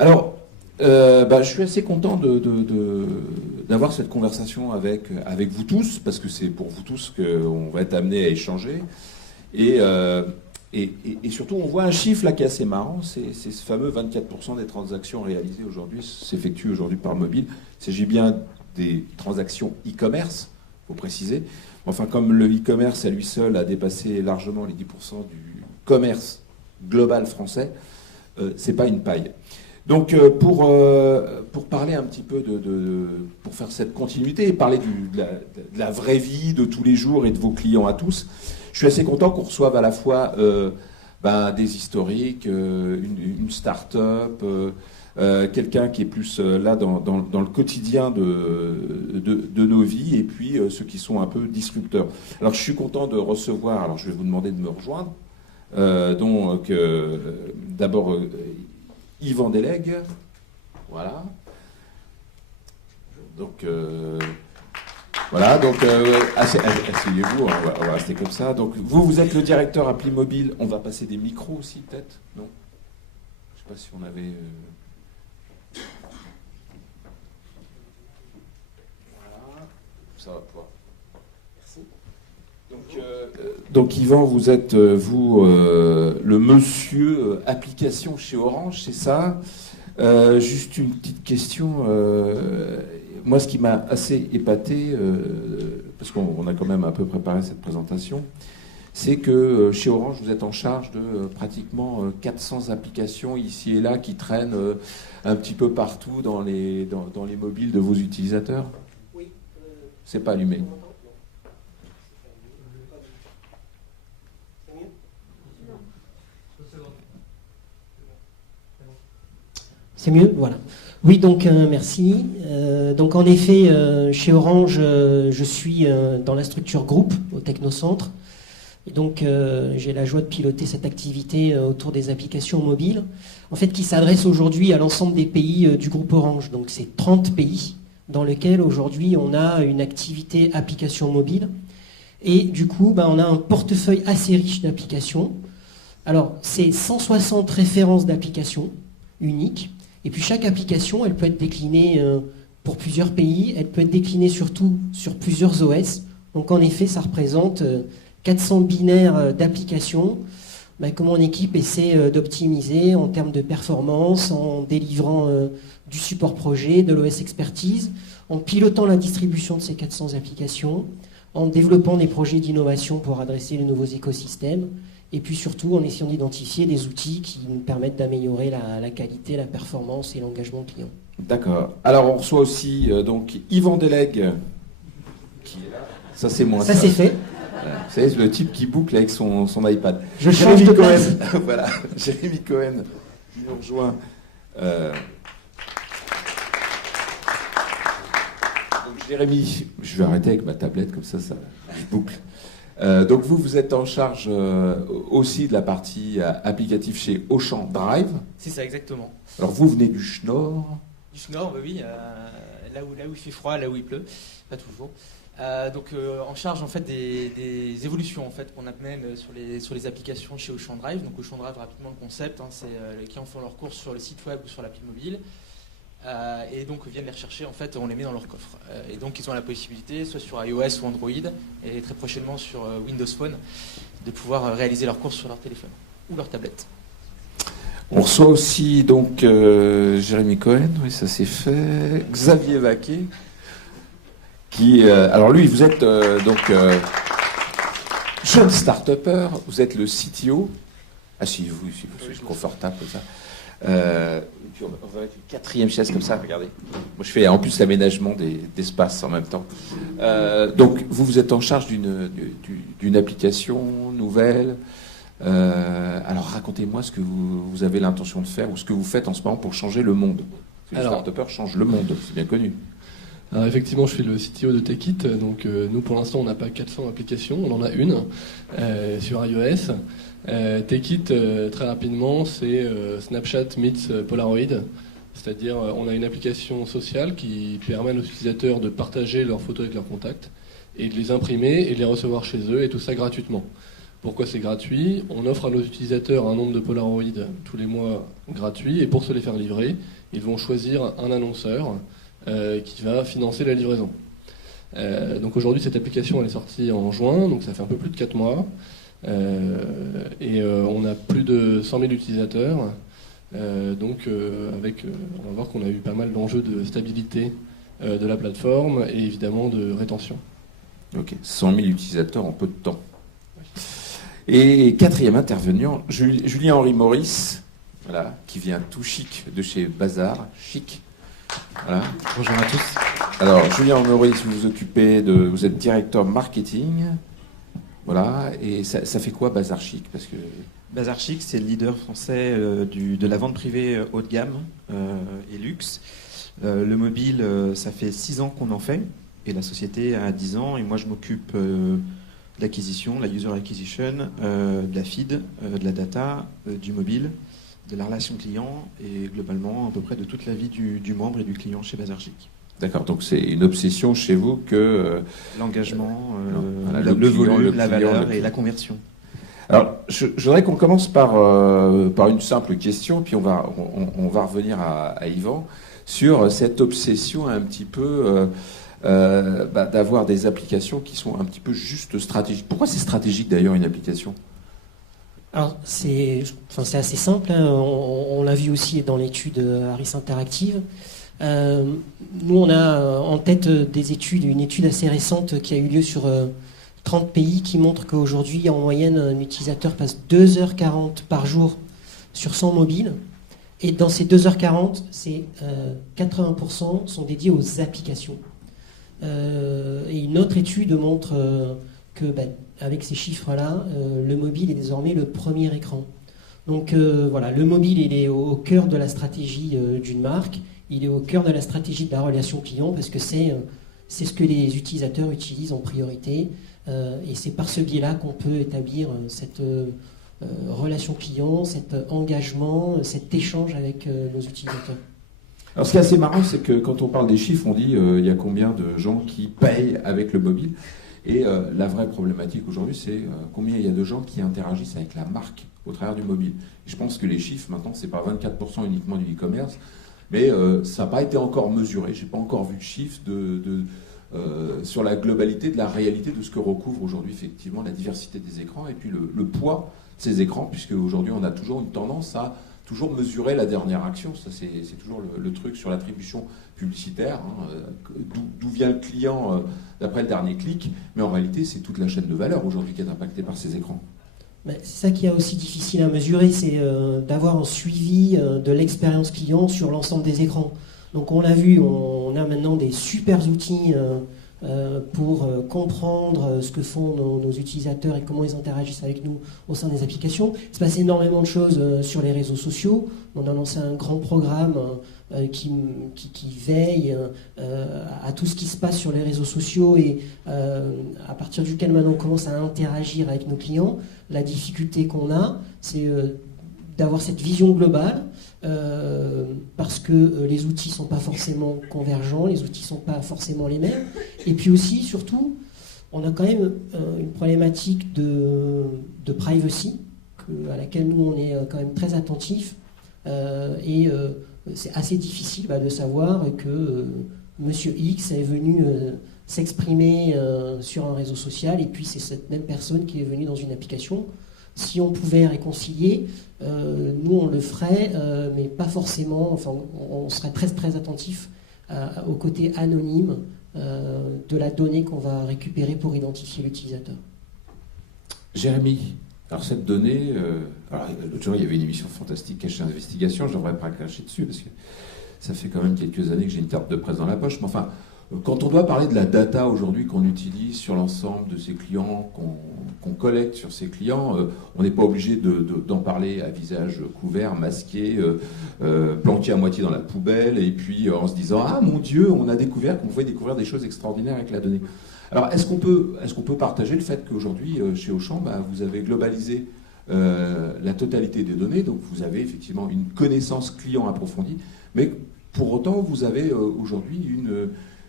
Alors, je suis assez content d'avoir cette conversation avec vous tous, parce que c'est pour vous tous qu'on va être amené à échanger. Et surtout, on voit un chiffre là qui est assez marrant, c'est ce fameux 24% des transactions réalisées aujourd'hui s'effectuent aujourd'hui par le mobile. Il s'agit bien des transactions e-commerce, il faut préciser. Enfin, comme le e-commerce à lui seul a dépassé largement les 10% du commerce global français, c'est pas une paille. Donc pour parler un petit peu pour faire cette continuité et parler de la vraie vie de tous les jours et de vos clients à tous, je suis assez content qu'on reçoive à la fois des historiques, une start-up, quelqu'un qui est plus là dans le quotidien de nos vies, et puis ceux qui sont un peu disrupteurs. Alors je suis content de recevoir, alors je vais vous demander de me rejoindre, d'abord Yvan Delegue, voilà. Donc asseyez-vous, on va rester comme ça. Donc vous êtes le directeur appli mobile. On va passer des micros aussi, peut-être? Non? Je sais pas si on avait. Voilà, ça va pouvoir. Merci. Donc Yvan, vous êtes le monsieur application chez Orange, c'est ça? Juste une petite question. Moi, ce qui m'a assez épaté, parce qu'on a quand même un peu préparé cette présentation, c'est que chez Orange, vous êtes en charge de pratiquement 400 applications ici et là qui traînent un petit peu partout dans les mobiles de vos utilisateurs. Oui. C'est pas allumé. C'est mieux, voilà. Oui, donc merci. Donc en effet, chez Orange, je suis dans la structure groupe au Technocentre. Et donc j'ai la joie de piloter cette activité autour des applications mobiles, en fait qui s'adresse aujourd'hui à l'ensemble des pays du groupe Orange. Donc c'est 30 pays dans lesquels aujourd'hui on a une activité application mobile. Et du coup, on a un portefeuille assez riche d'applications. Alors c'est 160 références d'applications uniques. Et puis chaque application, elle peut être déclinée pour plusieurs pays, elle peut être déclinée surtout sur plusieurs OS. Donc en effet, ça représente 400 binaires d'applications que mon équipe essaie d'optimiser en termes de performance, en délivrant du support projet, de l'OS expertise, en pilotant la distribution de ces 400 applications, en développant des projets d'innovation pour adresser les nouveaux écosystèmes, et puis surtout en essayant d'identifier des outils qui nous permettent d'améliorer la qualité, la performance et l'engagement client. D'accord. Alors on reçoit aussi donc Yvan Delegue, qui est là. Ça c'est moi. Ça c'est fait. Voilà. Vous savez, le type qui boucle avec son iPad. Je change de place. Voilà, Jérémy Cohen qui nous rejoint. Donc Jérémy, je vais arrêter avec ma tablette comme ça je boucle. Donc vous êtes en charge aussi de la partie applicative chez Auchan Drive. C'est ça, exactement. Alors vous venez du Schnorr. Du Schnorr, oui, là où il fait froid, là où il pleut, pas toujours. En charge en fait des évolutions en fait qu'on amène sur les applications chez Auchan Drive. Donc Auchan Drive, rapidement le concept, c'est les clients font leurs courses sur le site web ou sur l'appli mobile. Et donc viennent les rechercher, en fait on les met dans leur coffre, et donc ils ont la possibilité soit sur iOS ou Android et très prochainement sur Windows Phone de pouvoir réaliser leurs courses sur leur téléphone ou leur tablette. On reçoit aussi donc Jérémy Cohen, oui ça c'est fait, Xavier Vaquet qui alors lui vous êtes jeune start-upper, vous êtes le CTO. Asseyez-vous si vous êtes confortable comme ça. Puis on va mettre une 4e chaise comme ça, regardez. Moi je fais en plus l'aménagement d'espace en même temps. Donc vous êtes en charge d'une application nouvelle. Alors racontez-moi ce que vous avez l'intention de faire ou ce que vous faites en ce moment pour changer le monde. Parce que les start-upers changent le monde, c'est bien connu. Alors effectivement, je suis le CTO de Techit. Donc nous, pour l'instant, on n'a pas 400 applications. On en a une sur iOS. Techit, très rapidement, c'est Snapchat meets Polaroid. C'est-à-dire, on a une application sociale qui permet à nos utilisateurs de partager leurs photos avec leurs contacts et de les imprimer et de les recevoir chez eux, et tout ça gratuitement. Pourquoi c'est gratuit? On offre à nos utilisateurs un nombre de Polaroid tous les mois gratuit, et pour se les faire livrer, ils vont choisir un annonceur qui va financer la livraison. Donc aujourd'hui, cette application elle est sortie en juin, donc ça fait un peu plus de 4 mois. On a plus de 100 000 utilisateurs. On va voir qu'on a eu pas mal d'enjeux de stabilité de la plateforme et évidemment de rétention. Ok, 100 000 utilisateurs en peu de temps. Et quatrième intervenant, Julien-Henri Maurice, voilà, qui vient tout chic de chez Bazar, chic. Voilà. Bonjour à tous. Alors, Julien Maurice, vous êtes directeur marketing. Voilà. Et ça fait quoi Bazar Chic? Parce que Bazar Chic, c'est le leader français de la vente privée haut de gamme et luxe. Le mobile, ça fait 6 ans qu'on en fait. Et la société a 10 ans. Et moi, je m'occupe de l'acquisition, la user acquisition, de la feed, de la data, du mobile, de la relation client et globalement à peu près de toute la vie du membre et du client chez Bazar Chic. D'accord, donc c'est une obsession chez vous que l'engagement, le volume, la valeur et la conversion. Alors, je voudrais qu'on commence par une simple question, puis on va revenir à Yvan sur cette obsession un petit peu d'avoir des applications qui sont un petit peu juste stratégiques. Pourquoi c'est stratégique d'ailleurs une application? Alors, c'est assez simple, hein. On l'a vu aussi dans l'étude Harris Interactive. Nous, on a en tête une étude assez récente qui a eu lieu sur 30 pays qui montre qu'aujourd'hui, en moyenne, un utilisateur passe 2h40 par jour sur son mobile. Et dans ces 2h40, 80% sont dédiés aux applications. Et une autre étude montre que, avec ces chiffres-là, le mobile est désormais le premier écran. Donc voilà, le mobile, il est au cœur de la stratégie d'une marque, il est au cœur de la stratégie de la relation client, parce que c'est ce que les utilisateurs utilisent en priorité, et c'est par ce biais-là qu'on peut établir cette relation client, cet engagement, cet échange avec nos utilisateurs. Alors ce qui est assez marrant, c'est que quand on parle des chiffres, on dit il y a combien de gens qui payent avec le mobile. Et la vraie problématique aujourd'hui, c'est combien il y a de gens qui interagissent avec la marque au travers du mobile. Et je pense que les chiffres, maintenant, c'est pas 24% uniquement du e-commerce, mais ça n'a pas été encore mesuré. Je n'ai pas encore vu de chiffres sur la globalité de la réalité de ce que recouvre aujourd'hui effectivement la diversité des écrans et puis le poids de ces écrans, puisque aujourd'hui on a toujours une tendance à toujours mesurer la dernière action. Ça, c'est toujours le truc sur l'attribution publicitaire, hein, d'où vient le client d'après le dernier clic, mais en réalité c'est toute la chaîne de valeur aujourd'hui qui est impactée par ces écrans. C'est ça qui est aussi difficile à mesurer, c'est d'avoir un suivi de l'expérience client sur l'ensemble des écrans. Donc on l'a vu, on a maintenant des super outils pour comprendre ce que font nos utilisateurs et comment ils interagissent avec nous au sein des applications. Il se passe énormément de choses sur les réseaux sociaux. On a lancé un grand programme qui veille à tout ce qui se passe sur les réseaux sociaux et à partir duquel maintenant on commence à interagir avec nos clients. La difficulté qu'on a, c'est d'avoir cette vision globale parce que les outils ne sont pas forcément convergents, les outils ne sont pas forcément les mêmes. Et puis aussi, surtout, on a quand même une problématique de privacy à laquelle nous, on est quand même très attentifs. C'est assez difficile de savoir que Monsieur X est venu s'exprimer sur un réseau social et puis c'est cette même personne qui est venue dans une application. Si on pouvait réconcilier, nous on le ferait, mais pas forcément. Enfin, on serait très très attentif au côté anonyme de la donnée qu'on va récupérer pour identifier l'utilisateur. Jérémy, alors cette donnée, l'autre jour il y avait une émission fantastique Cachet Investigation, je ne devrais pas cracher dessus parce que ça fait quand même quelques années que j'ai une carte de presse dans la poche, mais enfin, quand on doit parler de la data aujourd'hui qu'on utilise sur l'ensemble de ses clients, qu'on collecte sur ses clients, on n'est pas obligé d'en parler à visage couvert, masqué, planqué à moitié dans la poubelle, et puis en se disant « Ah mon Dieu, on a découvert qu'on pouvait découvrir des choses extraordinaires avec la donnée ». Alors est-ce qu'on peut partager le fait qu'aujourd'hui, chez Auchan, vous avez globalisé la totalité des données, donc vous avez effectivement une connaissance client approfondie, mais pour autant, vous avez aujourd'hui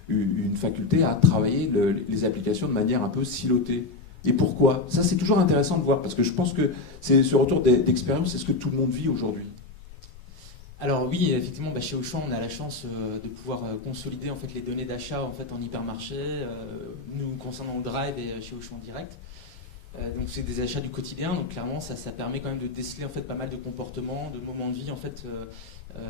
une faculté à travailler les applications de manière un peu silotée. Et pourquoi? Ça, c'est toujours intéressant de voir, parce que je pense que c'est ce retour d'expérience, c'est ce que tout le monde vit aujourd'hui. Alors oui, effectivement, chez Auchan, on a la chance de pouvoir consolider en fait les données d'achat en fait en hypermarché, nous concernant le Drive et chez Auchan Direct. Donc c'est des achats du quotidien, donc clairement ça permet quand même de déceler en fait pas mal de comportements, de moments de vie en fait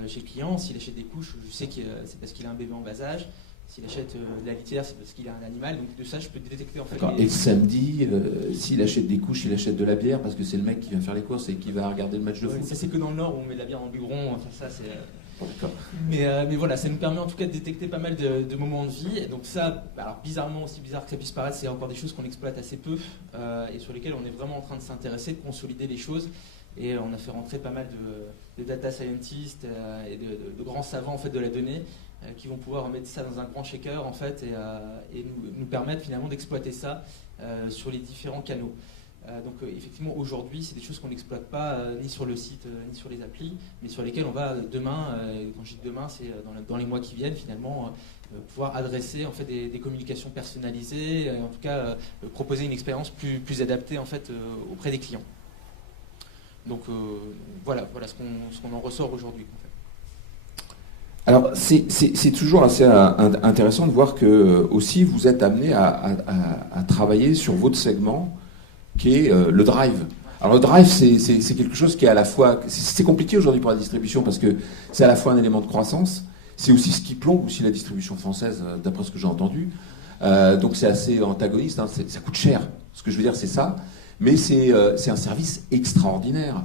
chez le client. S'il achète des couches, je sais que c'est parce qu'il a un bébé en bas âge. S'il achète de la litière, c'est parce qu'il a un animal. Donc de ça, je peux détecter en fait. Et le samedi, s'il achète des couches, il achète de la bière parce que c'est le mec qui vient faire les courses et qui va regarder le match de foot. Ça c'est que dans le Nord où on met de la bière dans le biberon. Enfin ça c'est. D'accord. Mais voilà, ça nous permet en tout cas de détecter pas mal de moments de vie. Et donc ça, alors bizarrement, aussi bizarre que ça puisse paraître, c'est encore des choses qu'on exploite assez peu et sur lesquelles on est vraiment en train de s'intéresser, de consolider les choses. Et on a fait rentrer pas mal de data scientists et de grands savants en fait de la donnée qui vont pouvoir mettre ça dans un grand shaker en fait et nous permettre finalement d'exploiter ça sur les différents canaux. Donc effectivement aujourd'hui c'est des choses qu'on n'exploite pas ni sur le site ni sur les applis, mais sur lesquelles on va demain, quand je dis demain c'est dans les mois qui viennent finalement pouvoir adresser en fait des communications personnalisées, en tout cas proposer une expérience plus adaptée en fait auprès des clients. Donc voilà ce qu'on en ressort aujourd'hui. En fait. Alors c'est toujours assez intéressant de voir que aussi vous êtes amené à travailler sur votre segment qui est le drive. Alors le drive c'est quelque chose qui est à la fois, c'est compliqué aujourd'hui pour la distribution parce que c'est à la fois un élément de croissance, c'est aussi ce qui plombe aussi la distribution française d'après ce que j'ai entendu. Donc c'est assez antagoniste, hein, ça coûte cher. Ce que je veux dire c'est ça, mais c'est un service extraordinaire.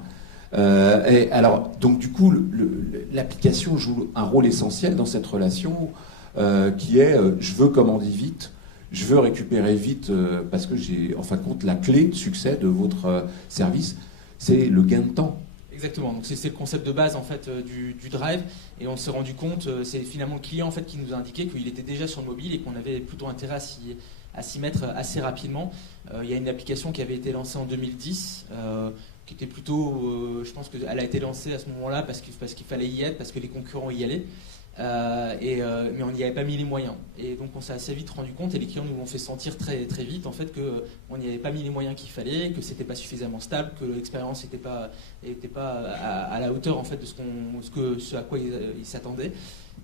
Et alors, donc du coup, l'application joue un rôle essentiel dans cette relation qui est je veux commander vite, je veux récupérer vite parce que j'ai, en fin de compte, la clé de succès de votre service, c'est le gain de temps. Exactement, donc c'est le concept de base en fait du Drive et on s'est rendu compte, c'est finalement le client en fait qui nous a indiqué qu'il était déjà sur le mobile et qu'on avait plutôt intérêt à s'y mettre assez rapidement. Il y a une application qui avait été lancée en 2010 qui était plutôt, je pense qu'elle a été lancée à ce moment-là parce qu'il fallait y être, parce que les concurrents y allaient, mais on n'y avait pas mis les moyens. Et donc on s'est assez vite rendu compte, et les clients nous l'ont fait sentir très, très vite, en fait, qu'on n'y avait pas mis les moyens qu'il fallait, que c'était pas suffisamment stable, que l'expérience n'était pas à la hauteur en fait, de ce à quoi ils s'attendaient.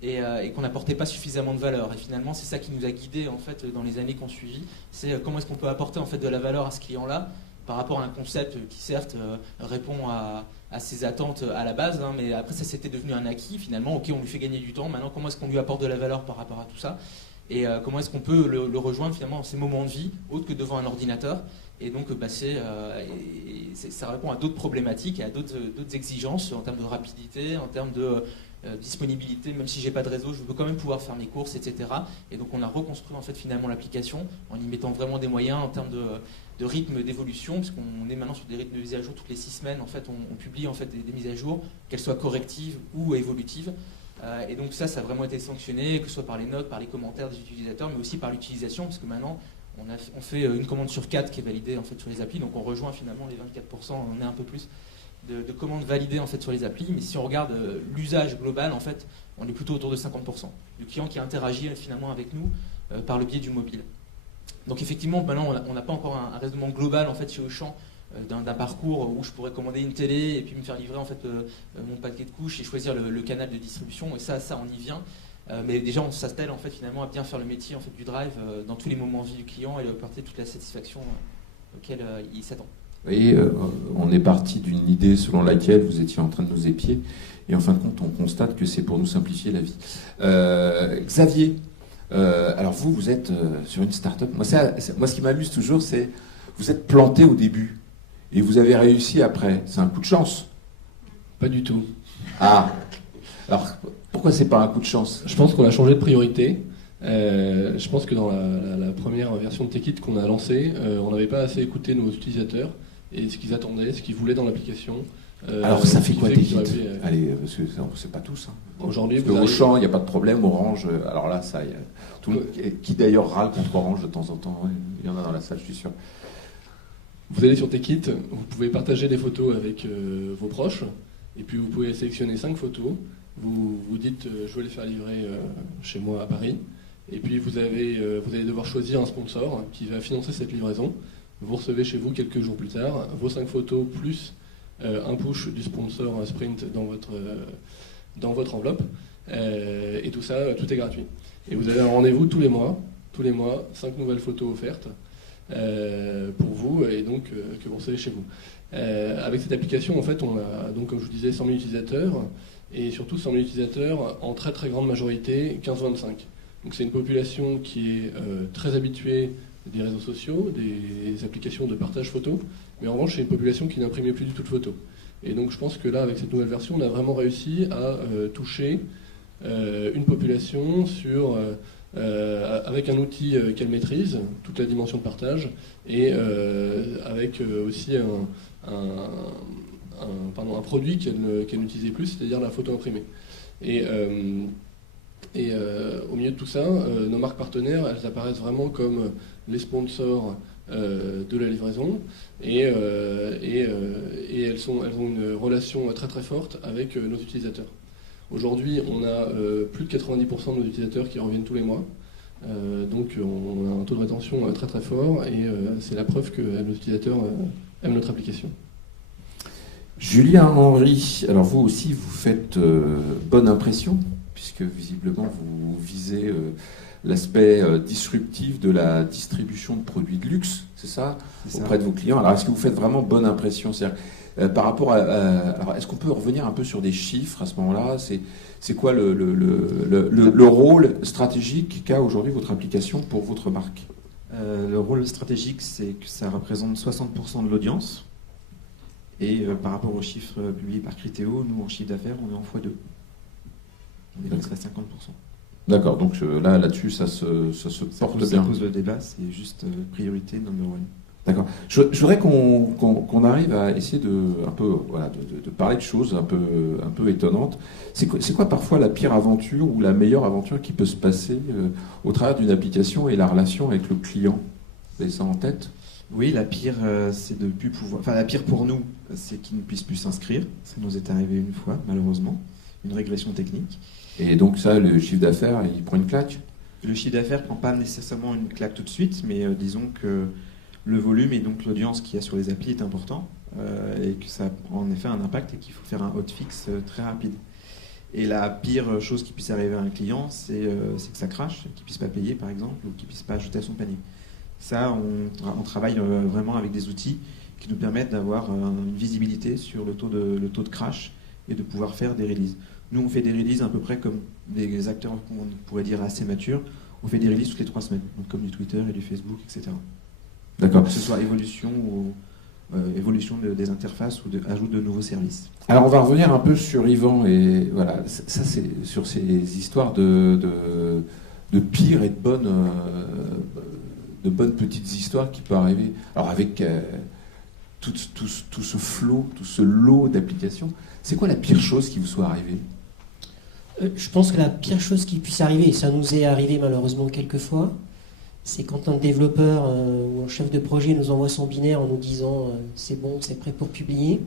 Et qu'on n'apportait pas suffisamment de valeur. Et finalement, c'est ça qui nous a guidés en fait, dans les années qui ont suivi. C'est comment est-ce qu'on peut apporter en fait, de la valeur à ce client-là par rapport à un concept qui certes répond à ses attentes à la base, hein, mais après ça c'était devenu un acquis finalement. Ok, on lui fait gagner du temps. Maintenant, comment est-ce qu'on lui apporte de la valeur par rapport à tout ça? Et comment est-ce qu'on peut le rejoindre finalement dans ces moments de vie, autres que devant un ordinateur? Et donc ça répond à d'autres problématiques et à d'autres exigences en termes de rapidité, en termes de disponibilité. Même si j'ai pas de réseau, je veux quand même pouvoir faire mes courses, etc. Et donc on a reconstruit en fait finalement l'application en y mettant vraiment des moyens en termes de rythme d'évolution, parce qu'on est maintenant sur des rythmes de mise à jour toutes les 6 semaines. En fait, on publie en fait des mises à jour, qu'elles soient correctives ou évolutives. Et donc ça a vraiment été sanctionné, que ce soit par les notes, par les commentaires des utilisateurs, mais aussi par l'utilisation, parce que maintenant on fait une commande sur 4 qui est validée en fait sur les applis, donc on rejoint finalement les 24%, on est un peu plus de commandes validées en fait sur les applis. Mais si on regarde l'usage global, en fait, on est plutôt autour de 50% du client qui interagit finalement avec nous par le biais du mobile. Donc effectivement, maintenant on n'a pas encore un raisonnement global en fait chez Auchan d'un parcours où je pourrais commander une télé et puis me faire livrer en fait mon paquet de couches et choisir le canal de distribution. Et ça on y vient. Mais déjà on s'attelle en fait finalement à bien faire le métier en fait du drive dans tous les moments de vie du client et lui apporter toute la satisfaction auquel il s'attend. Vous voyez, on est parti d'une idée selon laquelle vous étiez en train de nous épier, et en fin de compte, on constate que c'est pour nous simplifier la vie. Xavier, alors vous êtes sur une start-up. Moi, ce qui m'amuse toujours, c'est vous êtes planté au début, et vous avez réussi après. C'est un coup de chance? Pas du tout. Ah, alors pourquoi c'est pas un coup de chance? Je pense qu'on a changé de priorité. Je pense que dans la première version de Techit qu'on a lancée, on n'avait pas assez écouté nos utilisateurs et ce qu'ils attendaient, ce qu'ils voulaient dans l'application. Alors ça fait quoi Techit? Allez, parce que on ne sait pas tous. Hein. Aujourd'hui, Auchan, il n'y a pas de problème. Orange, alors là, ça, y a tout le monde qui d'ailleurs râle contre Orange de temps en temps. Ouais, il y en a dans la salle, je suis sûr. Vous allez sur Techit, vous pouvez partager des photos avec vos proches, et puis vous pouvez sélectionner 5 photos. Vous dites je veux les faire livrer chez moi à Paris. Et puis vous allez devoir choisir un sponsor qui va financer cette livraison. vous recevez chez vous quelques jours plus tard vos 5 photos plus un push du sponsor Sprint dans votre enveloppe. Et tout ça, tout est gratuit. Et vous avez un rendez-vous tous les mois, 5 nouvelles photos offertes pour vous et donc que vous recevez chez vous. Avec cette application, en fait, on a donc, comme je vous disais, 100 000 utilisateurs et surtout 100 000 utilisateurs en très très grande majorité 15-25. Donc c'est une population qui est très habituée des réseaux sociaux, des applications de partage photo, mais en revanche c'est une population qui n'imprimait plus du tout de photos. Et donc je pense que là, avec cette nouvelle version, on a vraiment réussi à toucher une population avec un outil qu'elle maîtrise, toute la dimension de partage, et avec aussi un produit qu'elle n'utilisait plus, c'est-à-dire la photo imprimée. Et au milieu de tout ça, nos marques partenaires, elles apparaissent vraiment comme les sponsors de la livraison, et elles ont une relation très très forte avec nos utilisateurs. Aujourd'hui, on a plus de 90% de nos utilisateurs qui reviennent tous les mois. Donc on a un taux de rétention très très fort, et c'est la preuve que nos utilisateurs aiment notre application. Julien Henry, alors vous aussi, vous faites bonne impression, puisque visiblement vous visez l'aspect disruptif de la distribution de produits de luxe, c'est ça, auprès de vos clients. Alors est-ce que vous faites vraiment bonne impression? Par rapport alors est-ce qu'on peut revenir un peu sur des chiffres à ce moment-là? C'est quoi le rôle stratégique qu'a aujourd'hui votre application pour votre marque? Le rôle stratégique, c'est que ça représente 60% de l'audience. Et par rapport aux chiffres publiés par Criteo, nous en chiffre d'affaires, on est en x2. On est presque à 50%. D'accord, donc là-dessus, ça se porte bien. Ça pose le débat, c'est juste priorité number one. D'accord. Je voudrais qu'on arrive à essayer de parler de choses un peu étonnantes. C'est quoi parfois la pire aventure ou la meilleure aventure qui peut se passer au travers d'une application et la relation avec le client? Vous avez ça en tête? Oui, la pire, c'est de plus pouvoir. Enfin, la pire pour nous, c'est qu'ils ne puissent plus s'inscrire. Ça nous est arrivé une fois, malheureusement, une régression technique. Et donc ça, le chiffre d'affaires, il prend une claque? Le chiffre d'affaires ne prend pas nécessairement une claque tout de suite, mais disons que le volume et donc l'audience qu'il y a sur les applis est important et que ça a en effet un impact et qu'il faut faire un hotfix très rapide. Et la pire chose qui puisse arriver à un client, c'est que ça crache, qu'il ne puisse pas payer par exemple, ou qu'il ne puisse pas ajouter à son panier. Ça, on travaille vraiment avec des outils qui nous permettent d'avoir une visibilité sur le taux de crash et de pouvoir faire des releases. Nous, on fait des releases à peu près comme des acteurs qu'on pourrait dire assez matures. On fait des releases toutes les 3 semaines, donc comme du Twitter et du Facebook, etc. D'accord. Que ce soit évolution des interfaces ou ajout de nouveaux services. Alors on va revenir un peu sur Yvan, et voilà, ça c'est sur ces histoires de pires et de bonnes petites histoires qui peuvent arriver. Alors avec tout ce flot, tout ce lot d'applications, c'est quoi la pire chose qui vous soit arrivée? Je pense que la pire chose qui puisse arriver, et ça nous est arrivé malheureusement quelques fois, c'est quand un développeur ou un chef de projet nous envoie son binaire en nous disant c'est bon, c'est prêt pour publier.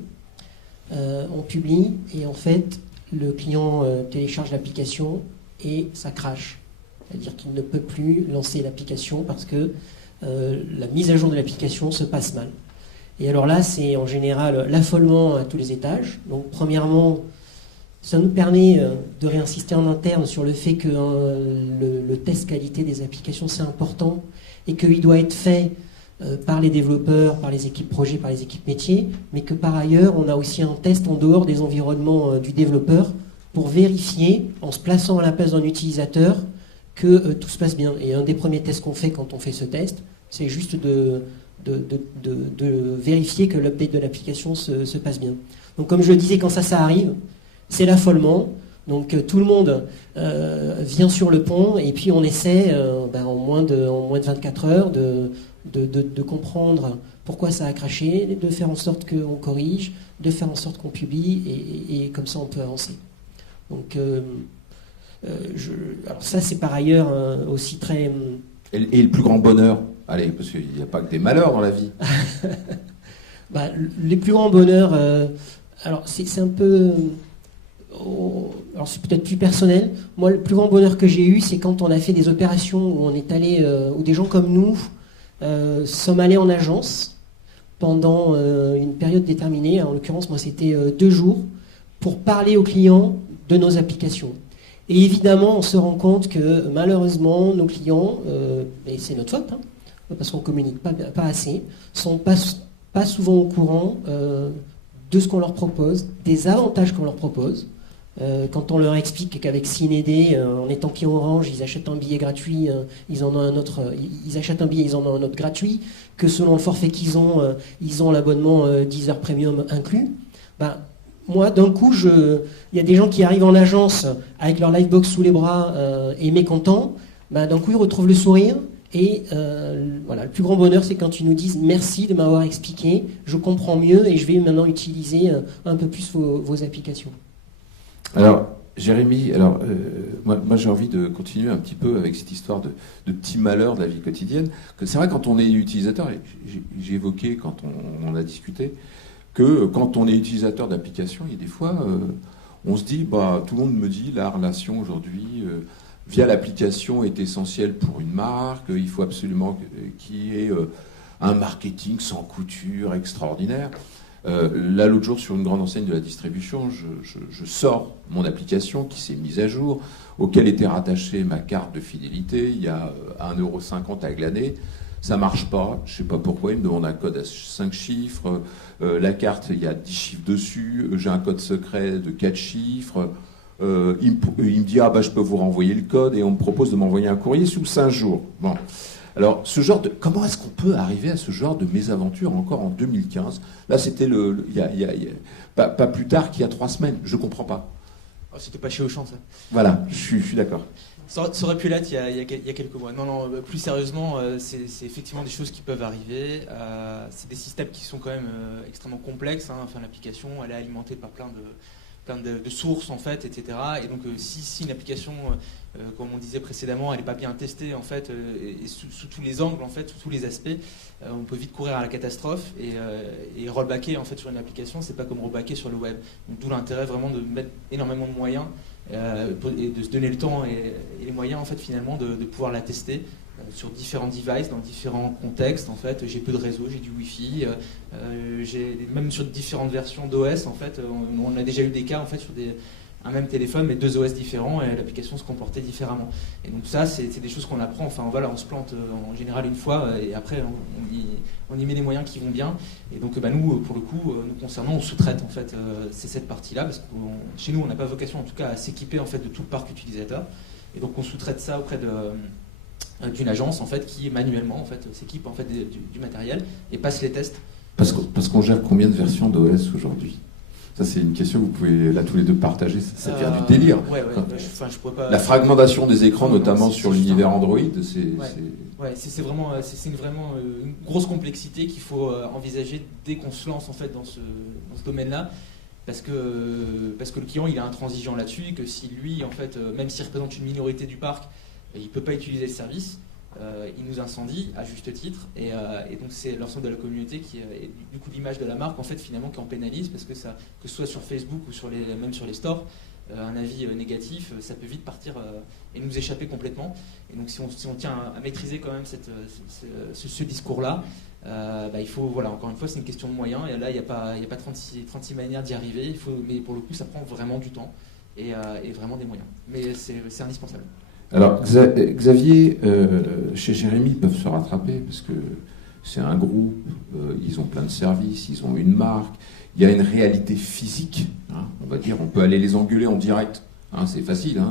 On publie et en fait le client télécharge l'application et ça crache. C'est-à-dire qu'il ne peut plus lancer l'application parce que la mise à jour de l'application se passe mal. Et alors là, c'est en général l'affolement à tous les étages. Donc premièrement, ça nous permet de réinsister en interne sur le fait que le test qualité des applications, c'est important et qu'il doit être fait par les développeurs, par les équipes projets, par les équipes métiers, mais que par ailleurs, on a aussi un test en dehors des environnements du développeur pour vérifier, en se plaçant à la place d'un utilisateur, que tout se passe bien. Et un des premiers tests qu'on fait quand on fait ce test, c'est juste de vérifier que l'update de l'application se passe bien. Donc comme je le disais, quand ça arrive, c'est l'affolement. Donc tout le monde vient sur le pont et puis on essaie en moins de 24 heures de comprendre pourquoi ça a craché, de faire en sorte qu'on corrige, de faire en sorte qu'on publie et comme ça on peut avancer. Donc alors ça c'est par ailleurs aussi très... Et le plus grand bonheur? Allez, parce qu'il n'y a pas que des malheurs dans la vie. Les plus grands bonheurs, alors c'est un peu... alors c'est peut-être plus personnel. Moi, le plus grand bonheur que j'ai eu, c'est quand on a fait des opérations où on est allé, où des gens comme nous sommes allés en agence pendant une période déterminée. En l'occurrence, moi, c'était 2 jours pour parler aux clients de nos applications. Et évidemment, on se rend compte que malheureusement, nos clients, et c'est notre faute, parce qu'on ne communique pas assez, sont pas souvent au courant de ce qu'on leur propose, des avantages qu'on leur propose. Quand on leur explique qu'avec Cinédé, en étant client Orange, ils achètent un billet gratuit, ils en ont un autre, ils achètent un billet, ils en ont un autre gratuit, que selon le forfait qu'ils ont, ils ont l'abonnement Deezer Premium inclus. Ben, moi, d'un coup, il y a des gens qui arrivent en agence avec leur Livebox sous les bras et mécontents. Ben, d'un coup, ils retrouvent le sourire. Et voilà, le plus grand bonheur, c'est quand ils nous disent merci de m'avoir expliqué, je comprends mieux et je vais maintenant utiliser un peu plus vos applications. Alors, Jérémy, moi j'ai envie de continuer un petit peu avec cette histoire de petits malheurs de la vie quotidienne. Que c'est vrai, quand on est utilisateur, et j'ai évoqué quand on en a discuté, que quand on est utilisateur d'applications, il y a des fois, on se dit, tout le monde me dit, la relation aujourd'hui via l'application est essentielle pour une marque, il faut absolument qu'il y ait un marketing sans couture extraordinaire. Là, l'autre jour, sur une grande enseigne de la distribution, je sors mon application qui s'est mise à jour, auquel était rattachée ma carte de fidélité. Il y a 1,50 € à glaner. Ça marche pas. Je sais pas pourquoi. Il me demande un code à 5 chiffres. La carte, il y a 10 chiffres dessus. J'ai un code secret de 4 chiffres. Il me dit, je peux vous renvoyer le code. Et on me propose de m'envoyer un courrier sous 5 jours. Bon. Alors, comment est-ce qu'on peut arriver à ce genre de mésaventure encore en 2015 ? Là, c'était pas plus tard qu'il y a 3 semaines. Je comprends pas. Oh, c'était pas chez Auchan, ça. Voilà, je suis d'accord. Ça aurait pu l'être il y a quelques mois. Non, plus sérieusement, c'est effectivement des choses qui peuvent arriver. C'est des systèmes qui sont quand même extrêmement complexes. Enfin, l'application, elle est alimentée par plein de sources, en fait, etc. Et donc, si une application, comme on disait précédemment, elle n'est pas bien testée, en fait, et sous tous les angles, en fait, sous tous les aspects, on peut vite courir à la catastrophe. Et rollbacker, en fait, sur une application, c'est pas comme rollbacker sur le web. Donc, d'où l'intérêt vraiment de mettre énormément de moyens et de se donner le temps et les moyens, en fait, finalement, de pouvoir la tester sur différents devices, dans différents contextes. En fait, j'ai peu de réseau, j'ai du Wi-Fi, même sur différentes versions d'OS. En fait, on a déjà eu des cas, en fait, sur un même téléphone, mais 2 OS différents, et l'application se comportait différemment. Et donc ça, c'est des choses qu'on apprend. Enfin, voilà, on se plante en général une fois, et après, on y met les moyens qui vont bien. Et donc, nous, pour le coup, nous concernant, on sous-traite, en fait, c'est cette partie-là, parce que chez nous, on n'a pas vocation, en tout cas, à s'équiper, en fait, de tout le parc utilisateur. Et donc, on sous-traite ça auprès d'une agence, en fait, qui manuellement, en fait, s'équipe, en fait, du matériel et passe les tests. Parce qu'on gère combien de versions d'OS aujourd'hui ? Ça, c'est une question que vous pouvez, là, tous les deux partager. Ça devient du délire. Je pourrais pas... La fragmentation des écrans, notamment sur l'univers Android, c'est vraiment une grosse complexité qu'il faut envisager dès qu'on se lance, en fait, dans ce domaine-là. Parce que le client, il est intransigeant là-dessus, et que si lui, en fait, même s'il représente une minorité du parc, il ne peut pas utiliser le service, il nous incendie à juste titre, et donc c'est l'ensemble de la communauté et du coup l'image de la marque, en fait, finalement, qui en pénalise, parce que ce soit sur Facebook ou même sur les stores, un avis négatif, ça peut vite partir et nous échapper complètement. Et donc si on tient à maîtriser quand même ce discours-là, il faut, voilà, encore une fois, c'est une question de moyens, et là il n'y a pas 36 manières d'y arriver, mais pour le coup ça prend vraiment du temps et vraiment des moyens, mais c'est indispensable. Alors, Xavier, chez Jérémy, ils peuvent se rattraper parce que c'est un groupe, ils ont plein de services, ils ont une marque, il y a une réalité physique, on va dire, on peut aller les engueuler en direct, c'est facile,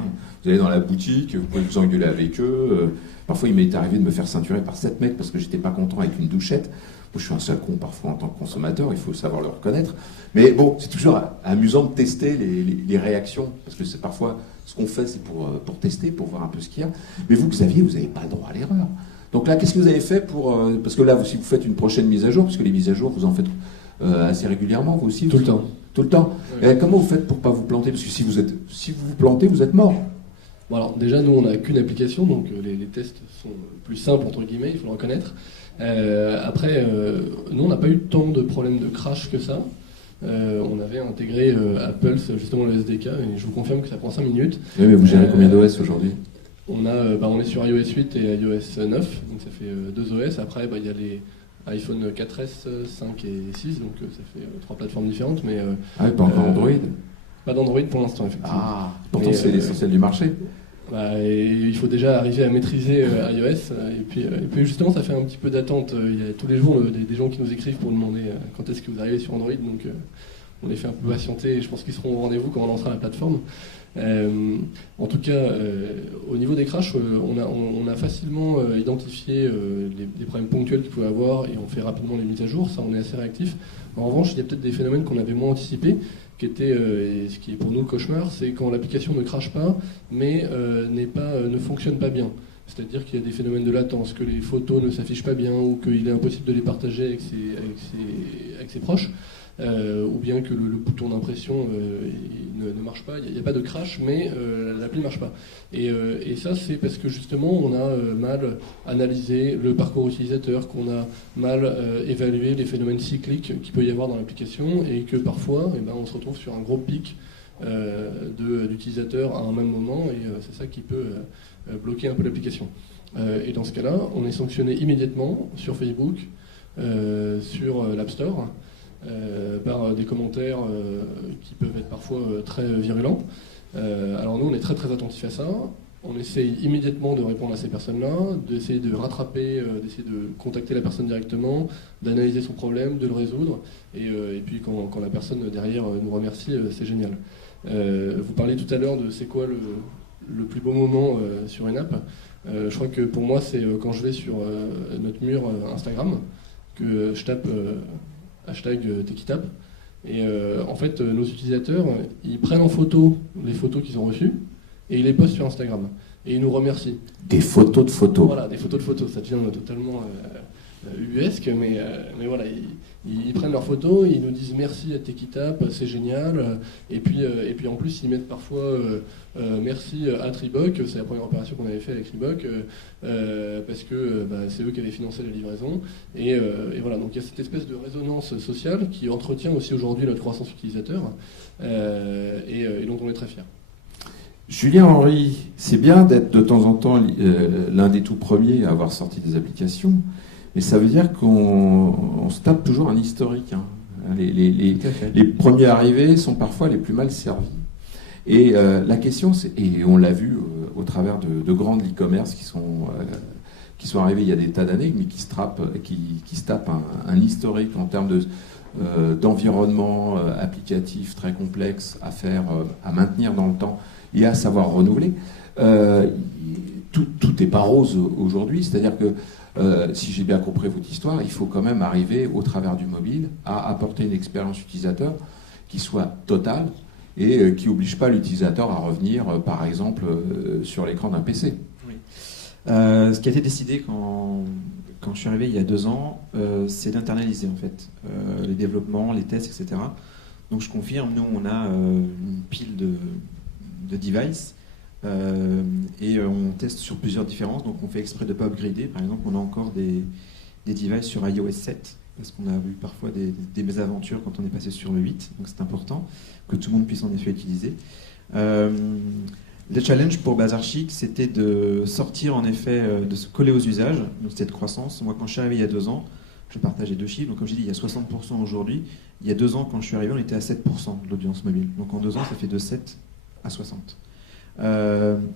vous allez dans la boutique, vous pouvez vous engueuler avec eux, parfois il m'est arrivé de me faire ceinturer par 7 mecs parce que j'étais pas content avec une douchette. Moi, je suis un sale con parfois en tant que consommateur, il faut savoir le reconnaître. Mais bon, c'est toujours amusant de tester les réactions, parce que c'est parfois ce qu'on fait, c'est pour tester, pour voir un peu ce qu'il y a. Mais vous, Xavier, vous n'avez pas le droit à l'erreur. Donc là, qu'est-ce que vous avez fait parce que là, si vous faites une prochaine mise à jour, parce que les mises à jour, vous en faites assez régulièrement, vous aussi. Tout le temps. Tout le temps. Oui. Et comment vous faites pour pas vous planter ? Parce que si vous vous plantez, vous êtes mort. Bon, alors déjà, nous, on n'a qu'une application, donc les tests sont plus simples, entre guillemets, il faut le reconnaître. Après, nous, on n'a pas eu tant de problèmes de crash que ça. On avait intégré Apple, justement, le SDK, et je vous confirme que ça prend 5 minutes. Oui, mais vous gérez combien d'OS aujourd'hui ? On est sur iOS 8 et iOS 9, donc ça fait 2 OS. Après, il y a iPhone 4S, 5 et 6, donc ça fait 3 plateformes différentes. Mais, Ah, pas encore Android. Pas d'Android pour l'instant, effectivement. Ah, pourtant c'est l'essentiel du marché. Et il faut déjà arriver à maîtriser iOS. Et puis justement, ça fait un petit peu d'attente. Il y a tous les jours des gens qui nous écrivent pour demander quand est-ce que vous arrivez sur Android. Donc on les fait un peu patienter et je pense qu'ils seront au rendez-vous quand on lancera la plateforme. En tout cas, au niveau des crashs, on a facilement identifié les problèmes ponctuels qu'il pouvait avoir et on fait rapidement les mises à jour. Ça, on est assez réactif. En revanche, il y a peut-être des phénomènes qu'on avait moins anticipés, qui était, et ce qui est pour nous le cauchemar, c'est quand l'application ne crache pas, mais ne fonctionne pas bien. C'est-à-dire qu'il y a des phénomènes de latence, que les photos ne s'affichent pas bien ou qu'il est impossible de les partager avec ses proches. Ou bien que le bouton d'impression ne marche pas, il n'y a pas de crash, mais l'appli ne marche pas. Et ça, c'est parce que justement, on a mal analysé le parcours utilisateur, qu'on a mal évalué les phénomènes cycliques qu'il peut y avoir dans l'application, et que parfois, on se retrouve sur un gros pic d'utilisateurs à un même moment, et c'est ça qui peut bloquer un peu l'application. Et dans ce cas-là, on est sanctionné immédiatement sur Facebook, sur l'App Store, par des commentaires qui peuvent être parfois très virulents. Alors nous, on est très très attentifs à ça. On essaye immédiatement de répondre à ces personnes-là, d'essayer de rattraper, d'essayer de contacter la personne directement, d'analyser son problème, de le résoudre. Et puis quand la personne derrière nous remercie, c'est génial. Vous parliez tout à l'heure de c'est quoi le plus beau moment sur une app. Je crois que pour moi, c'est quand je vais sur notre mur Instagram, que je tape hashtag Techitap. Et en fait, nos utilisateurs, ils prennent en photo les photos qu'ils ont reçues et ils les postent sur Instagram. Et ils nous remercient. Des photos de photos. Voilà, des photos de photos. Ça devient totalement ubuesque, mais voilà, ils prennent leurs photos, ils nous disent merci à Techitap, c'est génial. Et puis en plus, ils mettent parfois merci à Reebok, c'est la première opération qu'on avait fait avec Reebok, parce que c'est eux qui avaient financé la livraison. Et voilà, donc il y a cette espèce de résonance sociale qui entretient aussi aujourd'hui notre croissance utilisateur, et dont on est très fiers. Julien Henry, c'est bien d'être de temps en temps l'un des tout premiers à avoir sorti des applications, mais ça veut dire qu'on se tape toujours un historique. Hein. Les premiers arrivés sont parfois les plus mal servis. Et la question, et on l'a vu au travers de grandes e-commerce qui sont arrivés il y a des tas d'années, mais qui se tapent un historique en termes d'environnement applicatif très complexe à faire, à maintenir dans le temps et à savoir renouveler. Tout n'est pas rose aujourd'hui, c'est-à-dire que si j'ai bien compris votre histoire, il faut quand même arriver au travers du mobile à apporter une expérience utilisateur qui soit totale et qui n'oblige pas l'utilisateur à revenir, par exemple, sur l'écran d'un PC. Oui. Ce qui a été décidé quand je suis arrivé il y a 2 ans, c'est d'internaliser en fait les développements, les tests, etc. Donc je confirme, nous on a une pile de devices et on teste sur plusieurs différences, donc on fait exprès de ne pas upgrader. Par exemple, on a encore des devices sur iOS 7 parce qu'on a vu parfois des mésaventures quand on est passé sur le 8, donc c'est important que tout le monde puisse en effet utiliser. Le challenge pour Bazar Chic, c'était de sortir en effet, de se coller aux usages, donc c'était de croissance. Moi, quand je suis arrivé il y a 2 ans, je partageais 2 chiffres, donc comme j'ai dit, il y a 60% aujourd'hui. Il y a 2 ans, quand je suis arrivé, on était à 7% de l'audience mobile. Donc en 2 ans, ça fait de 7 à 60.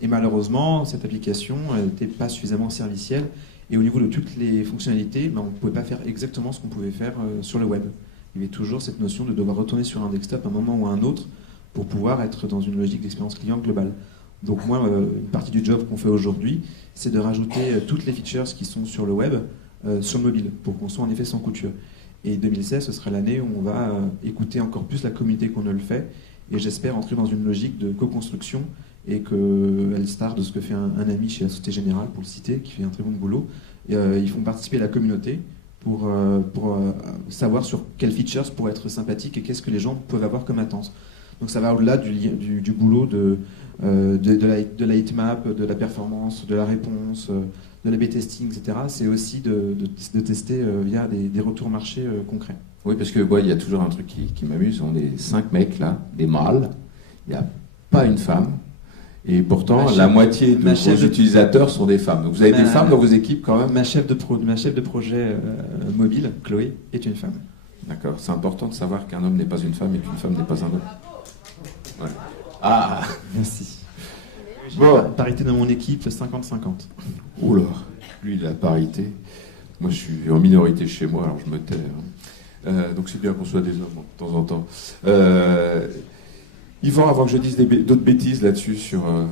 Et malheureusement, cette application n'était pas suffisamment servicielle. Et au niveau de toutes les fonctionnalités, on ne pouvait pas faire exactement ce qu'on pouvait faire sur le web. Il y avait toujours cette notion de devoir retourner sur un desktop à un moment ou à un autre pour pouvoir être dans une logique d'expérience client globale. Donc moi, une partie du job qu'on fait aujourd'hui, c'est de rajouter toutes les features qui sont sur le web, sur le mobile, pour qu'on soit en effet sans couture. Et 2016, ce sera l'année où on va écouter encore plus la communauté qu'on ne le fait, et j'espère entrer dans une logique de co-construction, et qu'elle start de ce que fait un ami chez la Société Générale, pour le citer, qui fait un très bon boulot. Et, ils font participer la communauté pour savoir sur quelles features pourraient être sympathiques et qu'est-ce que les gens peuvent avoir comme attente. Donc ça va au-delà du boulot de la heatmap, de la performance, de la réponse, de l'A/B testing, etc. C'est aussi de tester via des retours marché concrets. Oui, parce que il y a toujours un truc qui m'amuse, on est 5 mecs là, des mâles, il n'y a pas une femme, Et pourtant, Ma la chef- moitié de ma vos chef de- utilisateurs sont des femmes. Donc vous avez des Ma- femmes dans vos équipes quand même? Ma chef de projet mobile, Chloé, est une femme. D'accord. C'est important de savoir qu'un homme n'est pas une femme et qu'une femme n'est pas un homme. Ouais. Ah. Merci. Bon. Parité dans mon équipe, 50-50. Oula, lui, la parité. Moi, je suis en minorité chez moi, alors je me tais. Donc c'est bien qu'on soit des hommes de temps en temps. Yvan, avant que je dise d'autres bêtises là-dessus,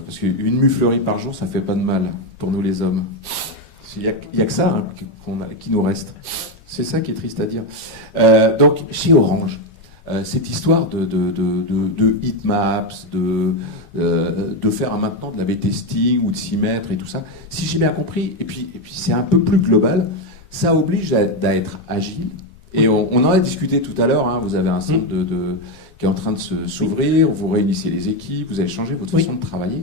parce qu'une muflerie par jour, ça fait pas de mal pour nous les hommes. Il n'y a que ça qui nous reste. C'est ça qui est triste à dire. Donc, chez Orange, cette histoire de heatmaps, de faire maintenant de l'A/B testing ou de s'y mettre et tout ça, si j'ai bien compris, et puis c'est un peu plus global, ça oblige à être agile. Et on en a discuté tout à l'heure, hein, vous avez un centre qui est en train de s'ouvrir, vous réunissez les équipes, vous allez changer votre façon de travailler.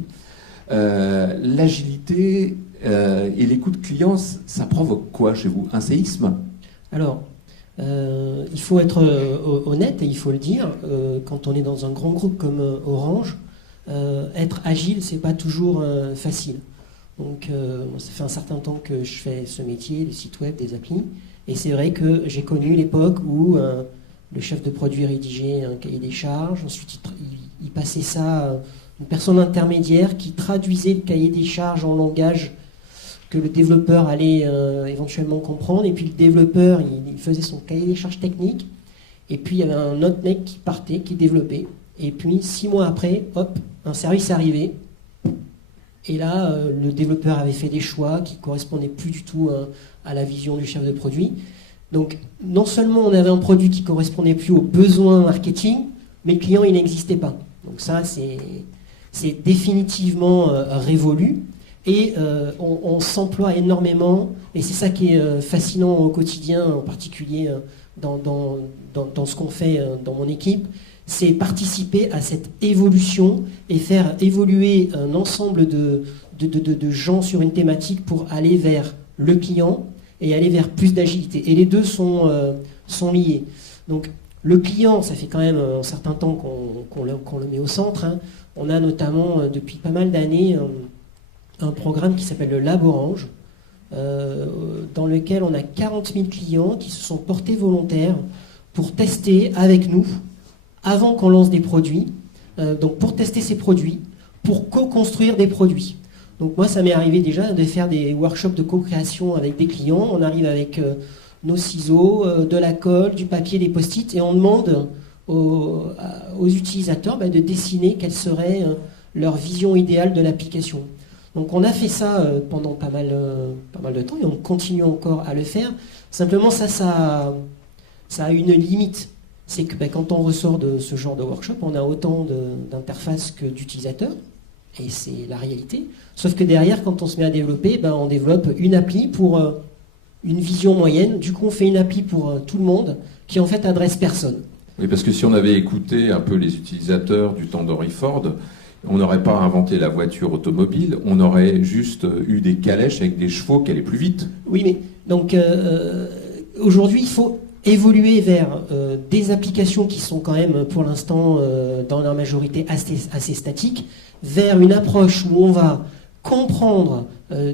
L'agilité et l'écoute client, ça provoque quoi chez vous? Un séisme? Alors, il faut être honnête et il faut le dire, quand on est dans un grand groupe comme Orange, être agile, c'est pas toujours facile. Donc, ça fait un certain temps que je fais ce métier, des sites web, des applis, et c'est vrai que j'ai connu l'époque où le chef de produit rédigeait un cahier des charges, ensuite il passait ça à une personne intermédiaire qui traduisait le cahier des charges en langage que le développeur allait éventuellement comprendre, et puis le développeur il faisait son cahier des charges technique, et puis il y avait un autre mec qui partait, qui développait, et puis 6 mois après, hop, un service arrivait, et là le développeur avait fait des choix qui ne correspondaient plus du tout à la vision du chef de produit. Donc non seulement on avait un produit qui ne correspondait plus aux besoins marketing, mais le client il n'existait pas. Donc ça c'est définitivement révolu. Et on s'emploie énormément, et c'est ça qui est fascinant au quotidien, en particulier dans ce qu'on fait dans mon équipe, c'est participer à cette évolution et faire évoluer un ensemble de gens sur une thématique pour aller vers le client et aller vers plus d'agilité. Et les deux sont liés. Donc le client, ça fait quand même un certain temps qu'on le met au centre, hein. On a notamment depuis pas mal d'années un programme qui s'appelle le Lab Orange, dans lequel on a 40 000 clients qui se sont portés volontaires pour tester avec nous, avant qu'on lance des produits, donc pour tester ces produits, pour co-construire des produits. Donc moi, ça m'est arrivé déjà de faire des workshops de co-création avec des clients. On arrive avec nos ciseaux, de la colle, du papier, des post-it, et on demande aux utilisateurs de dessiner quelle serait leur vision idéale de l'application. Donc on a fait ça pendant pas mal de temps, et on continue encore à le faire. Simplement, ça a une limite. C'est que quand on ressort de ce genre de workshop, on a autant d'interfaces que d'utilisateurs, et c'est la réalité. Sauf que derrière, quand on se met à développer, on développe une appli pour une vision moyenne. Du coup, on fait une appli pour tout le monde qui en fait adresse personne. Oui, parce que si on avait écouté un peu les utilisateurs du temps d'Henry Ford, on n'aurait pas inventé la voiture automobile, on aurait juste eu des calèches avec des chevaux qui allaient plus vite. Oui, mais donc aujourd'hui, il faut évoluer vers des applications qui sont quand même pour l'instant dans leur majorité assez statiques, vers une approche où on va comprendre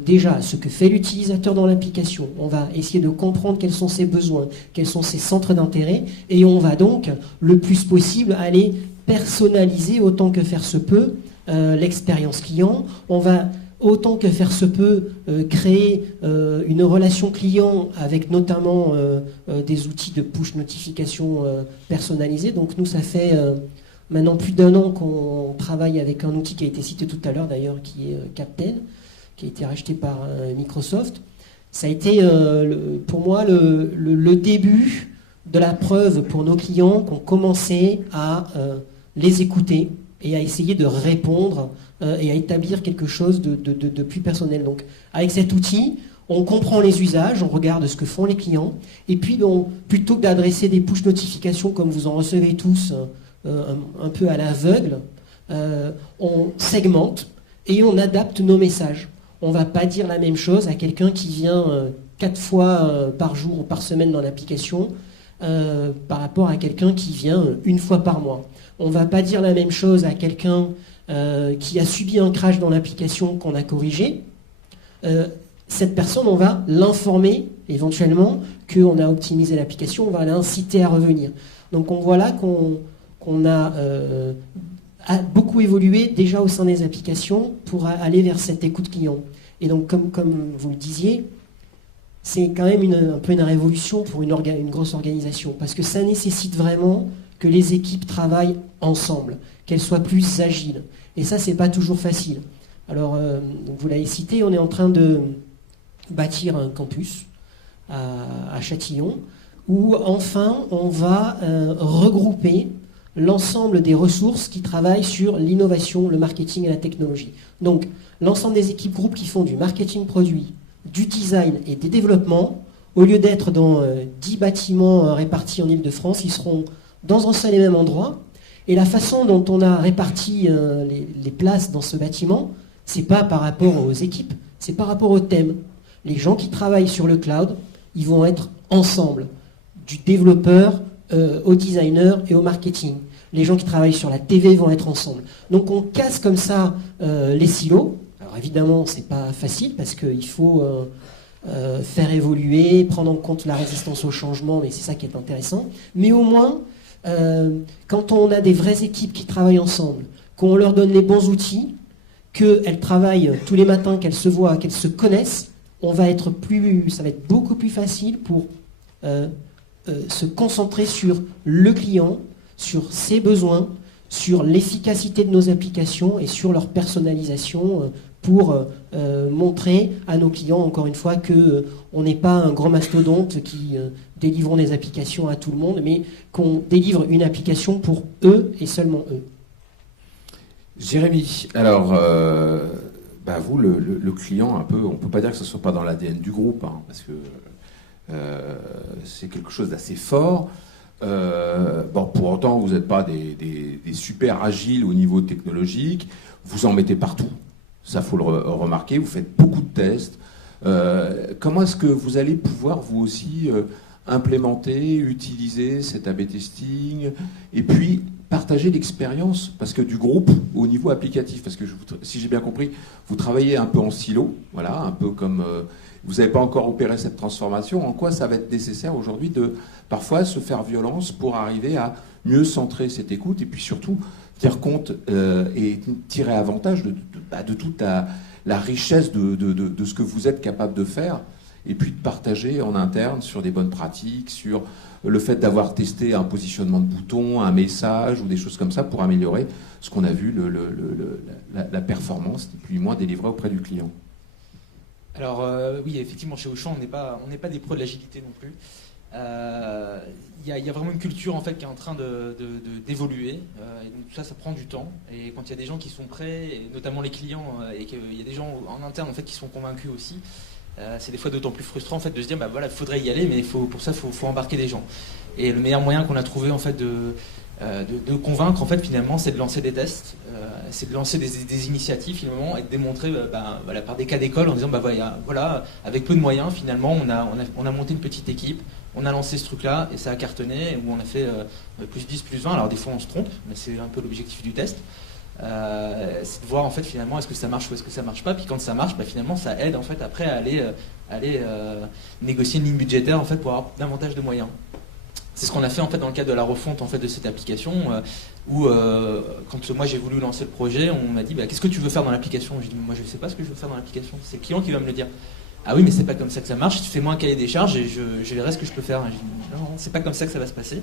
déjà ce que fait l'utilisateur dans l'application, on va essayer de comprendre quels sont ses besoins, quels sont ses centres d'intérêt, et on va donc le plus possible aller personnaliser autant que faire se peut l'expérience client. On va autant que faire se peut créer une relation client avec notamment des outils de push notification personnalisés. Donc nous, ça fait maintenant plus d'1 an qu'on travaille avec un outil qui a été cité tout à l'heure d'ailleurs, qui est Captain, qui a été racheté par Microsoft. Ça a été pour moi le début de la preuve pour nos clients qu'on commençait à les écouter et à essayer de répondre et à établir quelque chose de plus personnel. Donc avec cet outil, on comprend les usages, on regarde ce que font les clients, et puis plutôt que d'adresser des push notifications comme vous en recevez tous un peu à l'aveugle, on segmente et on adapte nos messages. On ne va pas dire la même chose à quelqu'un qui vient 4 fois par jour ou par semaine dans l'application par rapport à quelqu'un qui vient 1 fois par mois. On ne va pas dire la même chose à quelqu'un qui a subi un crash dans l'application qu'on a corrigé, cette personne, on va l'informer éventuellement qu'on a optimisé l'application, on va l'inciter à revenir. Donc on voit là qu'on a beaucoup évolué déjà au sein des applications pour aller vers cette écoute client. Et donc comme vous le disiez, c'est quand même un peu une révolution pour une grosse organisation, parce que ça nécessite vraiment que les équipes travaillent ensemble, qu'elles soient plus agiles. Et ça, c'est pas toujours facile. Alors, vous l'avez cité, on est en train de bâtir un campus à Châtillon, où enfin on va regrouper l'ensemble des ressources qui travaillent sur l'innovation, le marketing et la technologie. Donc, l'ensemble des équipes groupes qui font du marketing produit, du design et des développements, au lieu d'être dans 10 bâtiments répartis en Île-de-France, ils seront dans un seul et même endroit. Et la façon dont on a réparti les places dans ce bâtiment, c'est pas par rapport aux équipes, c'est par rapport au thème. Les gens qui travaillent sur le cloud, ils vont être ensemble, du développeur au designer et au marketing. Les gens qui travaillent sur la TV vont être ensemble. Donc on casse comme ça les silos. Alors évidemment, c'est pas facile parce qu'il faut faire évoluer, prendre en compte la résistance au changement, mais c'est ça qui est intéressant. Mais au moins, quand on a des vraies équipes qui travaillent ensemble, qu'on leur donne les bons outils, qu'elles travaillent tous les matins, qu'elles se voient, qu'elles se connaissent, ça va être beaucoup plus facile pour se concentrer sur le client, sur ses besoins, sur l'efficacité de nos applications et sur leur personnalisation pour montrer à nos clients, encore une fois, qu'on n'est pas un grand mastodonte qui délivrons des applications à tout le monde, mais qu'on délivre une application pour eux et seulement eux. Jérémy, alors, vous, le client, un peu, on ne peut pas dire que ce ne soit pas dans l'ADN du groupe, hein, parce que c'est quelque chose d'assez fort. Pour autant, vous n'êtes pas des super agiles au niveau technologique, vous en mettez partout, ça faut le remarquer, vous faites beaucoup de tests. Comment est-ce que vous allez pouvoir, vous aussi, implémenter, utiliser cet A/B testing, et puis partager l'expérience, parce que du groupe au niveau applicatif, parce que si j'ai bien compris, vous travaillez un peu en silo, voilà, un peu comme vous n'avez pas encore opéré cette transformation. En quoi ça va être nécessaire aujourd'hui de parfois se faire violence pour arriver à mieux centrer cette écoute et puis surtout tenir compte et tirer avantage de toute la richesse de ce que vous êtes capable de faire, et puis de partager en interne sur des bonnes pratiques, sur le fait d'avoir testé un positionnement de bouton, un message ou des choses comme ça pour améliorer ce qu'on a vu, la performance, et puis moins délivrée auprès du client. Alors oui, effectivement, chez Auchan, on n'est pas des pros de l'agilité non plus. Il y a vraiment une culture en fait qui est en train d'évoluer, et donc ça prend du temps. Et quand il y a des gens qui sont prêts, et notamment les clients, et qu'il y a des gens en interne en fait qui sont convaincus aussi, c'est des fois d'autant plus frustrant en fait de se dire il faudrait y aller, mais pour ça faut embarquer des gens. Et le meilleur moyen qu'on a trouvé en fait de convaincre en fait finalement, c'est de lancer des tests, c'est de lancer des initiatives finalement, et de démontrer par des cas d'école en disant voilà, avec peu de moyens finalement on a monté une petite équipe, on a lancé ce truc là et ça a cartonné, où on a fait plus 10, plus 20, alors des fois on se trompe, mais c'est un peu l'objectif du test. C'est de voir en fait finalement est-ce que ça marche ou est-ce que ça marche pas, puis quand ça marche finalement ça aide en fait après à aller négocier une ligne budgétaire en fait pour avoir davantage de moyens. C'est ce qu'on a fait en fait dans le cadre de la refonte en fait de cette application, où quand moi j'ai voulu lancer le projet, on m'a dit qu'est-ce que tu veux faire dans l'application. J'ai dit moi je sais pas ce que je veux faire dans l'application, c'est le client qui va me le dire. Ah oui, mais c'est pas comme ça que ça marche, fais-moi un cahier des charges et je verrai ce que je peux faire. J'ai dit non, c'est pas comme ça que ça va se passer.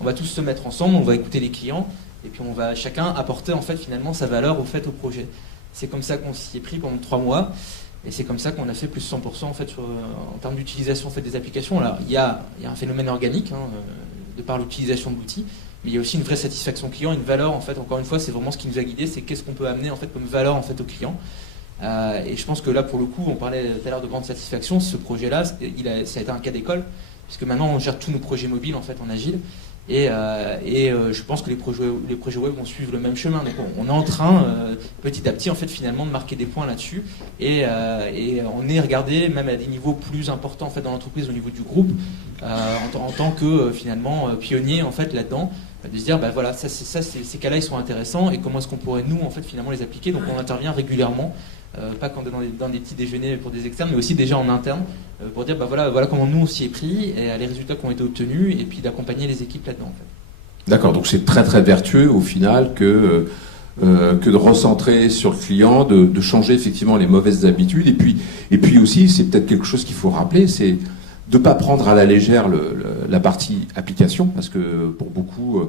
On va tous se mettre ensemble, on va écouter les clients et puis on va chacun apporter en fait finalement sa valeur au fait au projet. C'est comme ça qu'on s'y est pris pendant 3 mois. Et c'est comme ça qu'on a fait plus 100% en fait en termes d'utilisation en fait des applications. Alors il y a un phénomène organique de par l'utilisation de l'outil, mais il y a aussi une vraie satisfaction client, une valeur en fait. Encore une fois, c'est vraiment ce qui nous a guidés, c'est qu'est-ce qu'on peut amener en fait comme valeur en fait au client. Et je pense que là pour le coup, on parlait tout à l'heure de grande satisfaction. Ce projet-là, ça a été un cas d'école, puisque maintenant on gère tous nos projets mobiles en fait en agile. Et je pense que les projets web vont suivre le même chemin. Donc on est en train petit à petit en fait finalement de marquer des points là-dessus, et on est regardé même à des niveaux plus importants en fait dans l'entreprise au niveau du groupe en tant que finalement pionnier en fait là-dedans. de se dire bah voilà, ces cas-là ils sont intéressants et comment est-ce qu'on pourrait nous en fait finalement les appliquer. Donc on intervient régulièrement, pas quand dans des petits déjeuners pour des externes, mais aussi déjà en interne pour dire bah voilà comment nous on s'y est pris et les résultats qui ont été obtenus et puis d'accompagner les équipes là-dedans en fait. D'accord, donc c'est très très vertueux au final que de recentrer sur le client, de changer effectivement les mauvaises habitudes et puis aussi c'est peut-être quelque chose qu'il faut rappeler, c'est de ne pas prendre à la légère la partie application, parce que pour beaucoup,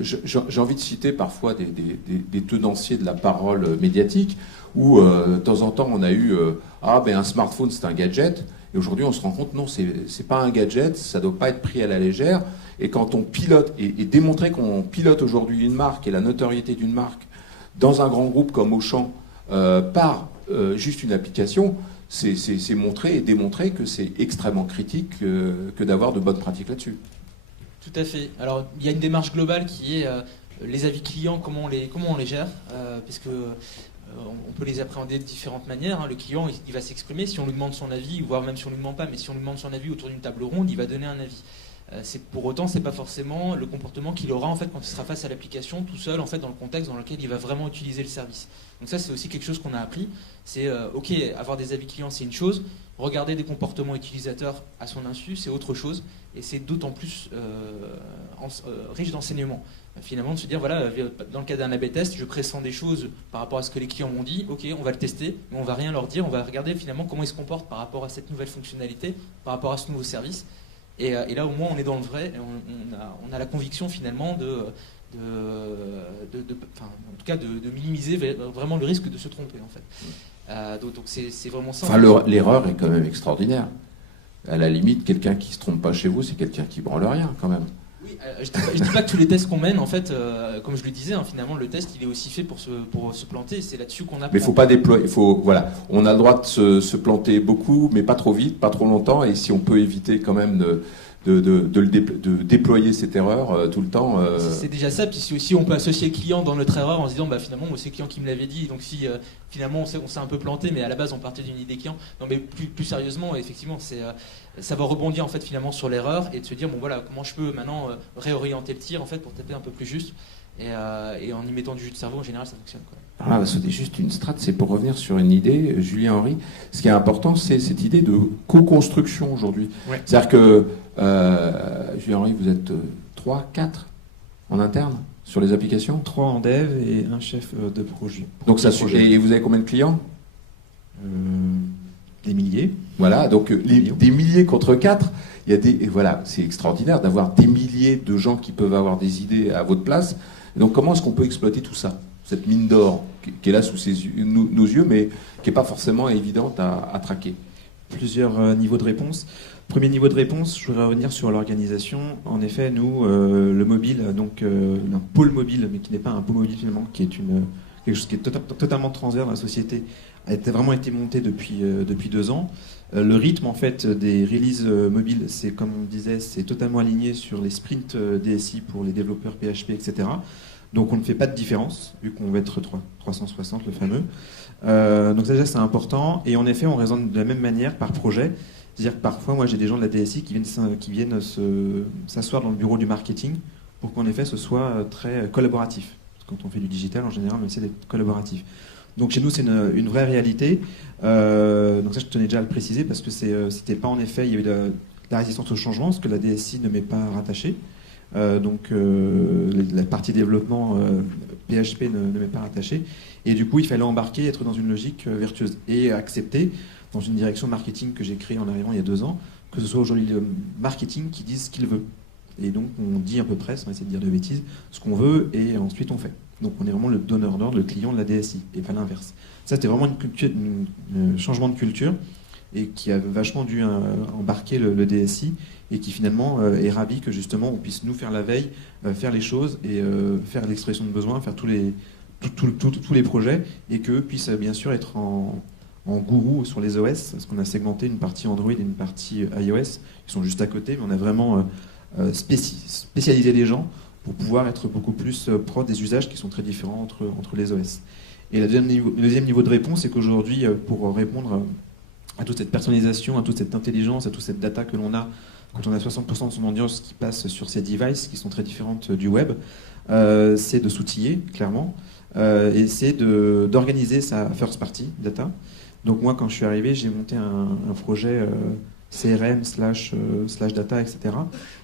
j'ai envie de citer parfois des tenanciers de la parole médiatique, où de temps en temps on a eu un smartphone c'est un gadget, et aujourd'hui on se rend compte non, c'est pas un gadget, ça ne doit pas être pris à la légère, et quand on pilote, et démontrer qu'on pilote aujourd'hui une marque et la notoriété d'une marque dans un grand groupe comme Auchan par juste une application, c'est montrer et démontrer que c'est extrêmement critique que d'avoir de bonnes pratiques là-dessus. Tout à fait. Alors, il y a une démarche globale qui est les avis clients, comment on les gère, parce que on peut les appréhender de différentes manières. Hein. Le client, il va s'exprimer si on lui demande son avis, voire même si on ne lui demande pas, mais si on lui demande son avis autour d'une table ronde, il va donner un avis. Pour autant, c'est pas forcément le comportement qu'il aura en fait quand il sera face à l'application tout seul en fait dans le contexte dans lequel il va vraiment utiliser le service. Donc ça, c'est aussi quelque chose qu'on a appris. C'est ok, avoir des avis clients, c'est une chose. Regarder des comportements utilisateurs à son insu, c'est autre chose. Et c'est d'autant plus riche d'enseignement. Finalement, de se dire voilà, dans le cas d'un A/B test, je pressens des choses par rapport à ce que les clients m'ont dit. Ok, on va le tester, mais on va rien leur dire. On va regarder finalement comment ils se comportent par rapport à cette nouvelle fonctionnalité, par rapport à ce nouveau service. Et là, au moins, on est dans le vrai. Et on a la conviction, finalement, en tout cas, de minimiser vraiment le risque de se tromper, en fait. Donc c'est vraiment ça. Enfin, l'erreur est quand même extraordinaire. À la limite, quelqu'un qui se trompe pas chez vous, c'est quelqu'un qui branle rien, quand même. Oui, je dis pas que tous les tests qu'on mène, en fait, comme je le disais, hein, finalement, le test, il est aussi fait pour se planter. C'est là-dessus qu'on apprend. Mais il faut pas déployer. Voilà, on a le droit de se planter beaucoup, mais pas trop vite, pas trop longtemps. Et si on peut éviter quand même de déployer cette erreur tout le temps. C'est déjà ça. Puis si aussi on peut associer le client dans notre erreur en se disant, bah finalement, moi, c'est le client qui me l'avait dit. Donc si finalement on s'est un peu planté, mais à la base on partait d'une idée client. Non, mais plus sérieusement, effectivement, ça va rebondir en fait finalement sur l'erreur et de se dire bon voilà, comment je peux maintenant réorienter le tir en fait pour taper un peu plus juste. Et en y mettant du jus de cerveau, en général, ça fonctionne, quoi. Alors là, c'est juste une strat, c'est pour revenir sur une idée, Julien Henry. Ce qui est important, c'est cette idée de co-construction aujourd'hui. Ouais. C'est-à-dire que, Julien Henry, vous êtes 3, 4 en interne sur les applications ? 3 en dev et un chef de projet. Donc ça, et vous avez combien de clients ? Des milliers. Voilà, donc des milliers contre 4. Voilà, c'est extraordinaire d'avoir des milliers de gens qui peuvent avoir des idées à votre place. Donc comment est-ce qu'on peut exploiter tout ça, cette mine d'or qui est là sous nos yeux, mais qui n'est pas forcément évidente à traquer? Plusieurs niveaux de réponse. Premier niveau de réponse, je voudrais revenir sur l'organisation. En effet, nous, le mobile, donc un pôle mobile, mais qui n'est pas un pôle mobile finalement, qui est quelque chose qui est totalement transverse dans la société, a vraiment été monté depuis 2 ans. Le rythme en fait des releases mobiles, c'est comme on disait, c'est totalement aligné sur les sprints DSI pour les développeurs PHP, etc. Donc on ne fait pas de différence, vu qu'on va être 360, le fameux. Donc déjà c'est important, et en effet on raisonne de la même manière par projet. C'est-à-dire que parfois, moi j'ai des gens de la DSI qui viennent s'asseoir dans le bureau du marketing pour qu'en effet ce soit très collaboratif. Parce que quand on fait du digital, en général, on essaie d'être collaboratif. Donc chez nous, c'est une vraie réalité. Donc ça, je tenais déjà à le préciser parce que c'était pas en effet, il y avait de la résistance au changement, ce que la DSI ne m'est pas rattachée. Donc la partie développement PHP ne m'est pas rattachée. Et du coup, il fallait embarquer, être dans une logique vertueuse et accepter dans une direction marketing que j'ai créée en arrivant il y a 2 ans, que ce soit aujourd'hui le marketing qui dise ce qu'il veut. Et donc on dit à peu près, sans essayer de dire de bêtises, ce qu'on veut et ensuite on fait. Donc on est vraiment le donneur d'ordre, le client de la DSI, et pas l'inverse. Ça c'était vraiment un changement de culture et qui a vachement dû embarquer le DSI et qui finalement est ravi que justement on puisse nous faire la veille, faire les choses et faire l'expression de besoin, faire tous les projets et qu'eux puissent bien sûr être en gourou sur les OS, parce qu'on a segmenté une partie Android et une partie iOS, qui sont juste à côté, mais on a vraiment spécialisé les gens pour pouvoir être beaucoup plus proche des usages qui sont très différents entre les OS. Et le deuxième niveau de réponse, c'est qu'aujourd'hui, pour répondre à toute cette personnalisation, à toute cette intelligence, à toute cette data que l'on a quand on a 60% de son audience qui passe sur ces devices qui sont très différentes du web, c'est de s'outiller, clairement, et c'est d'organiser sa first party data. Donc moi, quand je suis arrivé, j'ai monté un projet CRM / data, etc.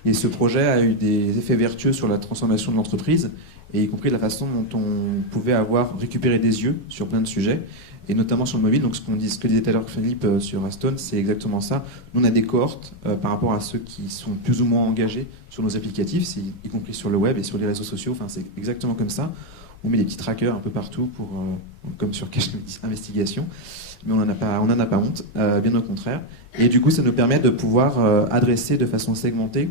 Et ce projet a eu des effets vertueux sur la transformation de l'entreprise, et y compris la façon dont on pouvait récupérer des yeux sur plein de sujets, et notamment sur le mobile. Donc ce que disait tout à l'heure Philippe sur Astone, c'est exactement ça. Nous, on a des cohortes par rapport à ceux qui sont plus ou moins engagés sur nos applicatifs, y compris sur le web et sur les réseaux sociaux. Enfin, c'est exactement comme ça. On met des petits trackers un peu partout, comme sur Cache Investigation, mais on n'en a pas honte, bien au contraire. Et du coup, ça nous permet de pouvoir adresser de façon segmentée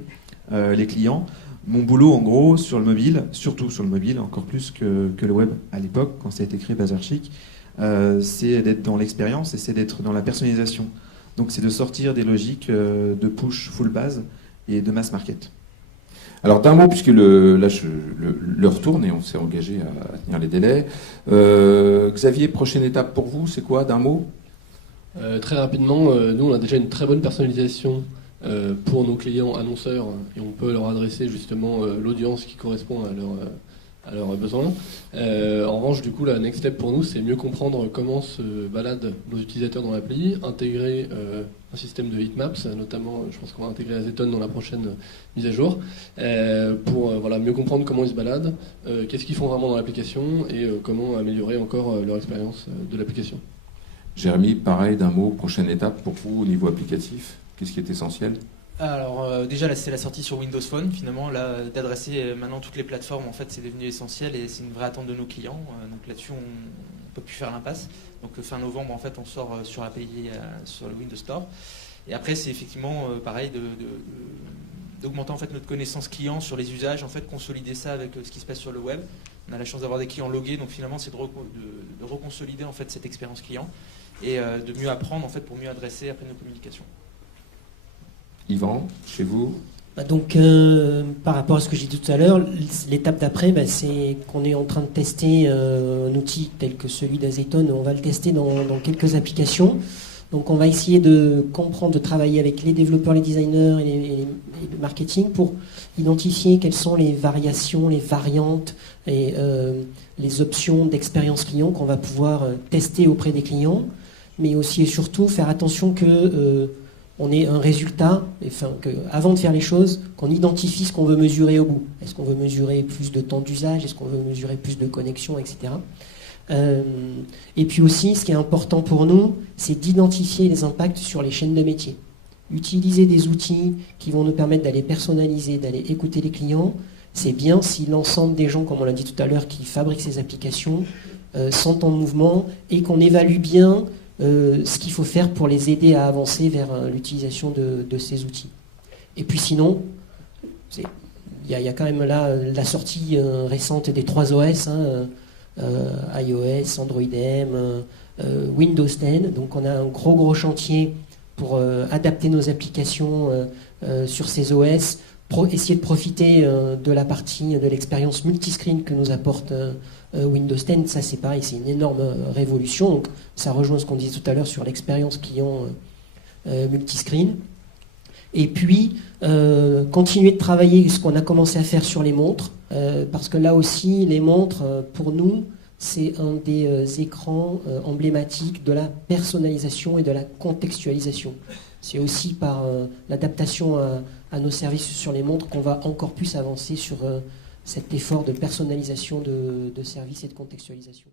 les clients. Mon boulot, en gros, sur le mobile, surtout sur le mobile, encore plus que le web à l'époque, quand ça a été créé Bazar Chic, c'est d'être dans l'expérience et c'est d'être dans la personnalisation. Donc c'est de sortir des logiques de push full base et de mass market. Alors d'un mot, puisque l'heure tourne et on s'est engagé à tenir les délais. Xavier, prochaine étape pour vous, c'est quoi, d'un mot? Très rapidement, nous on a déjà une très bonne personnalisation pour nos clients annonceurs et on peut leur adresser justement l'audience qui correspond à leurs besoins. En revanche, du coup, la next step pour nous, c'est mieux comprendre comment se baladent nos utilisateurs dans l'appli, intégrer un système de heatmaps, notamment, je pense qu'on va intégrer Azeton dans la prochaine mise à jour, pour mieux comprendre comment ils se baladent, qu'est-ce qu'ils font vraiment dans l'application et comment améliorer encore leur expérience de l'application. Jérémy, pareil, d'un mot, prochaine étape pour vous au niveau applicatif, qu'est-ce qui est essentiel? Alors déjà là c'est la sortie sur Windows Phone finalement, là d'adresser maintenant toutes les plateformes, en fait c'est devenu essentiel et c'est une vraie attente de nos clients, donc là-dessus on ne peut plus faire l'impasse. Donc fin novembre en fait on sort sur API sur le Windows Store, et après c'est effectivement pareil d'augmenter en fait notre connaissance client sur les usages, en fait consolider ça avec ce qui se passe sur le web. On a la chance d'avoir des clients logués, donc finalement c'est de reconsolider en fait cette expérience client et de mieux apprendre en fait pour mieux adresser après nos communications. Yvan, chez vous? Donc, par rapport à ce que j'ai dit tout à l'heure, l'étape d'après, c'est qu'on est en train de tester un outil tel que celui d'Azeton. On va le tester dans quelques applications. Donc, on va essayer de comprendre, de travailler avec les développeurs, les designers et le marketing pour identifier quelles sont les variations, les variantes et les options d'expérience client qu'on va pouvoir tester auprès des clients, mais aussi et surtout faire attention que on ait un résultat, avant de faire les choses, qu'on identifie ce qu'on veut mesurer au bout. Est-ce qu'on veut mesurer plus de temps d'usage? Est-ce qu'on veut mesurer plus de connexion, etc. Et puis aussi, ce qui est important pour nous, c'est d'identifier les impacts sur les chaînes de métier. Utiliser des outils qui vont nous permettre d'aller personnaliser, d'aller écouter les clients, c'est bien si l'ensemble des gens, comme on l'a dit tout à l'heure, qui fabriquent ces applications, sont en mouvement et qu'on évalue bien ce qu'il faut faire pour les aider à avancer vers l'utilisation de ces outils. Et puis sinon, il y a quand même là la sortie récente des 3 OS, iOS, Android M, Windows 10. Donc on a un gros chantier pour adapter nos applications sur ces OS, essayer de profiter de la partie de l'expérience multiscreen que nous apporte Windows 10. Ça c'est pareil, c'est une énorme révolution. Donc ça rejoint ce qu'on disait tout à l'heure sur l'expérience client multiscreen. Et puis continuer de travailler ce qu'on a commencé à faire sur les montres, parce que là aussi les montres pour nous c'est un des écrans emblématiques de la personnalisation et de la contextualisation. C'est aussi par l'adaptation à nos services sur les montres qu'on va encore plus avancer sur cet effort de personnalisation de services et de contextualisation.